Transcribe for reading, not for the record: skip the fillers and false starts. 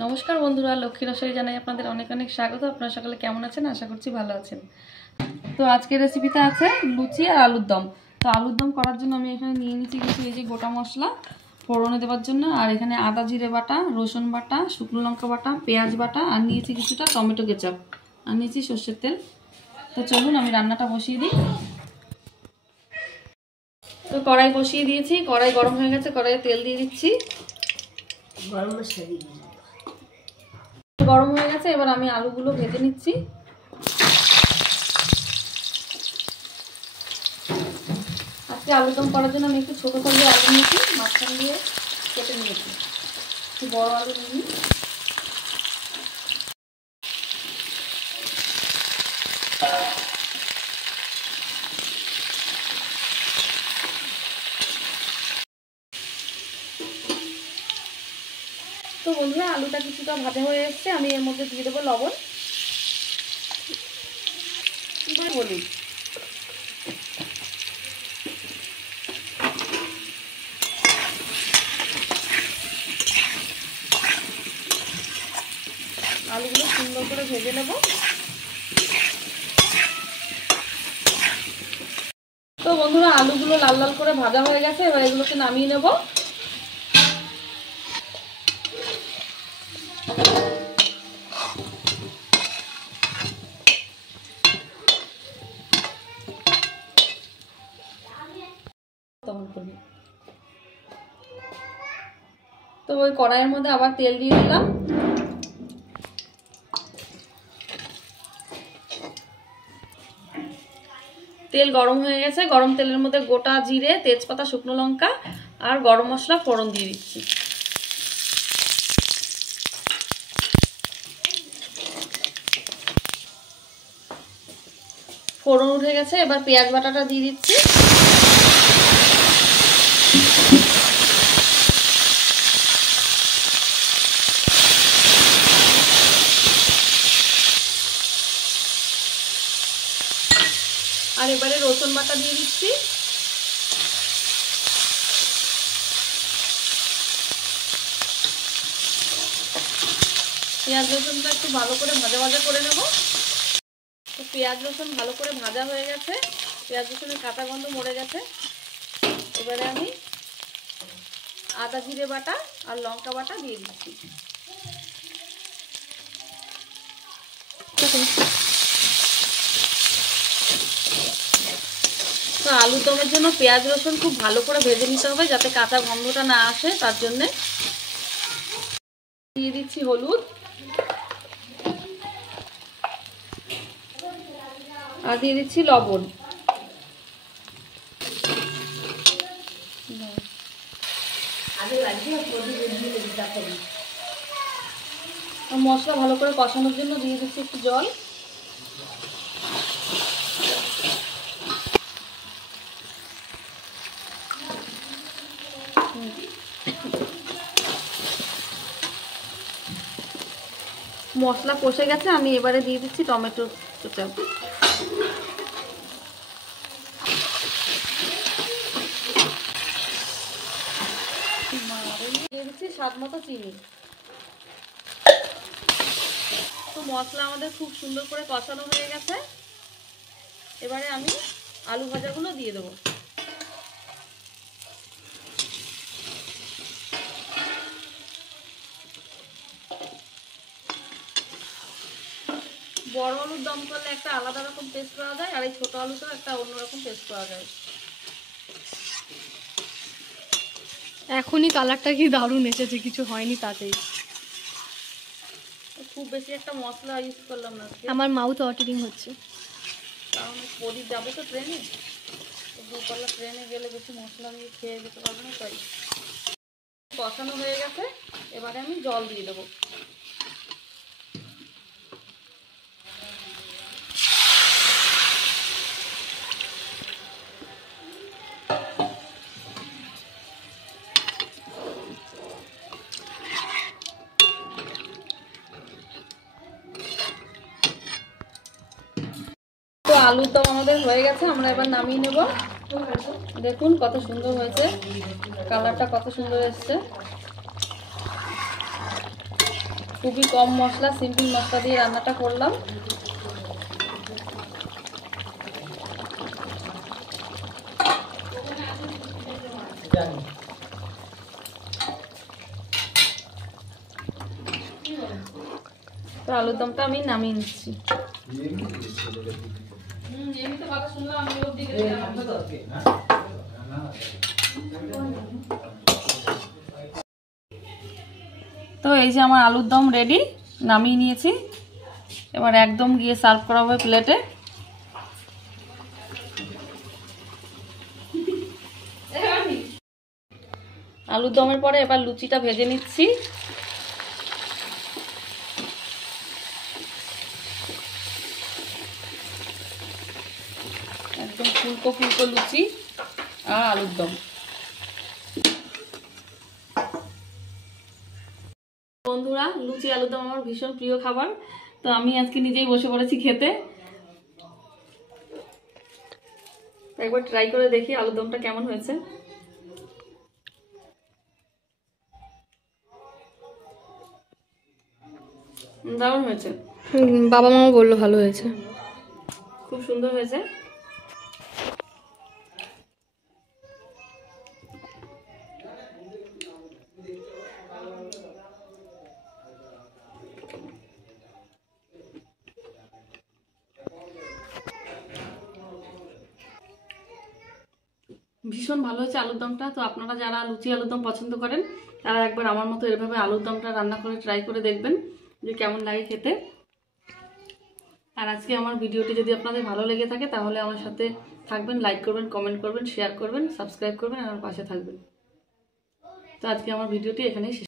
নমস্কার বন্ধুরা, লক্ষ্মী রসই জানাই আপনাদের অনেক অনেক স্বাগত। আপনারা সকলে কেমন আছেন? আশা করছি ভালো আছেন। তো আজকের রেসিপিতে আছে লুচি আর আলুর দম। তো আলুর দম করার জন্য আমি এখানে নিয়ে নিচ্ছি কিছু এই যে গোটা মশলা ফোড়নে দেওয়ার জন্য, আর এখানে আদা জিরে বাটা, রসুন বাটা, শুকনো লঙ্কা বাটা, পেঁয়াজ বাটা, আর নিয়েছি কিছুটা টমেটো কেচাপ, আর নিয়েছি সর্ষের তেল। তো চলুন আমি রান্নাটা বসিয়ে দিই। তো কড়াই বসিয়ে দিয়েছি, কড়াই গরম হয়ে গেছে, কড়াইয়ে তেল দিয়ে দিচ্ছি। গরম হয়ে গেছে, এবার আমি আলুগুলো ভেজে নিচ্ছি। আজকে আলুর দম করার জন্য আমি একটু ছোটো সাইজের আলু নিয়েছি, মাঝখান দিয়ে কেটে নিয়েছি, একটু বড় আলু নিই। তো বন্ধুরা, আলুটা কিছুটা ভাজা হয়ে এসছে, আমি এর মধ্যে দিয়ে দেবো লবণ, হলুদ। আলুগুলো সুন্দর করে ভেজে নেব। তো বন্ধুরা, আলুগুলো লাল লাল করে ভাজা হয়ে গেছে, এবার এগুলোকে নামিয়ে নেব। তো ওই কড়াইয়ের মধ্যে আবার তেল দিয়ে দিলাম। তেল গরম হয়ে গেছে, গরম তেলের মধ্যে গোটা জিরে, তেজপাতা, শুকনো লঙ্কা আর গরম মশলা ফোড়ন দিয়ে দিচ্ছি। ফোড়ন উঠে গেছে, এবার পেঁয়াজ বাটাটা দিয়ে দিচ্ছি। আর এবারে রসুন বাটা দিয়ে দিচ্ছি। পেঁয়াজ রসুনটা একটু ভালো করে ভাজা ভাজা করে নেব। তো পেঁয়াজ রসুন ভালো করে ভাজা হয়ে গেছে, পেঁয়াজ রসুনের কাঁচা গন্ধ মরে গেছে। এবারে আমি আদা জিরে বাটা আর লঙ্কা বাটা দিয়ে দিচ্ছি। তো আলুর দমের জন্য পেঁয়াজ রসুন খুব ভালো করে ভেজে নিতে হবে, যাতে কাঁচা গন্ধটা না আসে, তার জন্যে। দিয়ে দিচ্ছি হলুদ আর দিয়ে দিচ্ছি লবণ। মশলা ভালো করে কষানোর জন্য দিয়ে দিচ্ছি একটু জল। মশলা কষে গেছে, আমি এবারে দিয়ে দিচ্ছি টমেটো কেচাপ। দিয়ে দিচ্ছি স্বাদ মতো চিনি। তো মশলা আমাদের খুব সুন্দর করে কষানো হয়ে গেছে, এবারে আমি আলু ভাজাগুলো দিয়ে দেবো। বড় আলুর দম করলে একটা আলাদা রকম টেস্ট পাওয়া যায়, আর এই ছোট আলুতেও একটা অন্যরকম টেস্ট পাওয়া যায়। এখনই কালারটা কি দারুণ এসেছে, কিছু হয়নি তাতেই। খুব বেশি একটা মশলা ইউজ করলাম না, আমার মাউথ ওয়াটারিং হচ্ছে, কারণ প্রদীপ যাবে তো ট্রেনে, দুপাল্লা ট্রেনে গেলে বেশি মশলা নিয়ে খেয়ে যেতে পারবে না, তাই। কষানো হয়ে গেছে, এবারে আমি জল দিয়ে দেবো। তো আলুর দম আমাদের হয়ে গেছে, আমরা এবার নামিয়ে নেব। দেখুন কত সুন্দর হয়েছে, কালারটা কত সুন্দর এসছে। খুবই কম মশলা, সিম্পল মশলা দিয়ে রান্নাটা করলাম। তো আলুর দমটা আমি নামিয়ে নিচ্ছি। তো এই যে আমার আলুর দম রেডি, নামিয়ে নিয়েছি। এবার একদম গিয়ে সার্ভ করা হবে প্লেটে। আলুর দমের পরে এবার লুচিটা ভেজে নিচ্ছি। একদম ফুলকো ফুলকো লুচি আর আলুর দম। বন্ধুরা, লুচি আলুর দম আমার ভীষণ প্রিয় খাবার। তো আমি আজকে নিজেই বসে পড়েছি খেতে। একবার ট্রাই করে দেখি আলুর দমটা কেমন হয়েছে। দারুণ হয়েছে। বাবা মামা বললো ভালো হয়েছে, খুব সুন্দর হয়েছে। ভীষণ ভালো হয়েছে আলুর দমটা। তো আপনারা যারা লুচি আলুর দম পছন্দ করেন তারা একবার আমার মতো এভাবে আলুর দমটা রান্না করে ট্রাই করে দেখবেন যে কেমন লাগে খেতে। আর আজকে আমার ভিডিওটি যদি আপনাদের ভালো লেগে থাকে তাহলে আমার সাথে থাকবেন, লাইক করবেন, কমেন্ট করবেন, শেয়ার করবেন, সাবস্ক্রাইব করবেন, আর আমার পাশে থাকবেন। তো আজকে আমার ভিডিওটি এখানেই শেষ।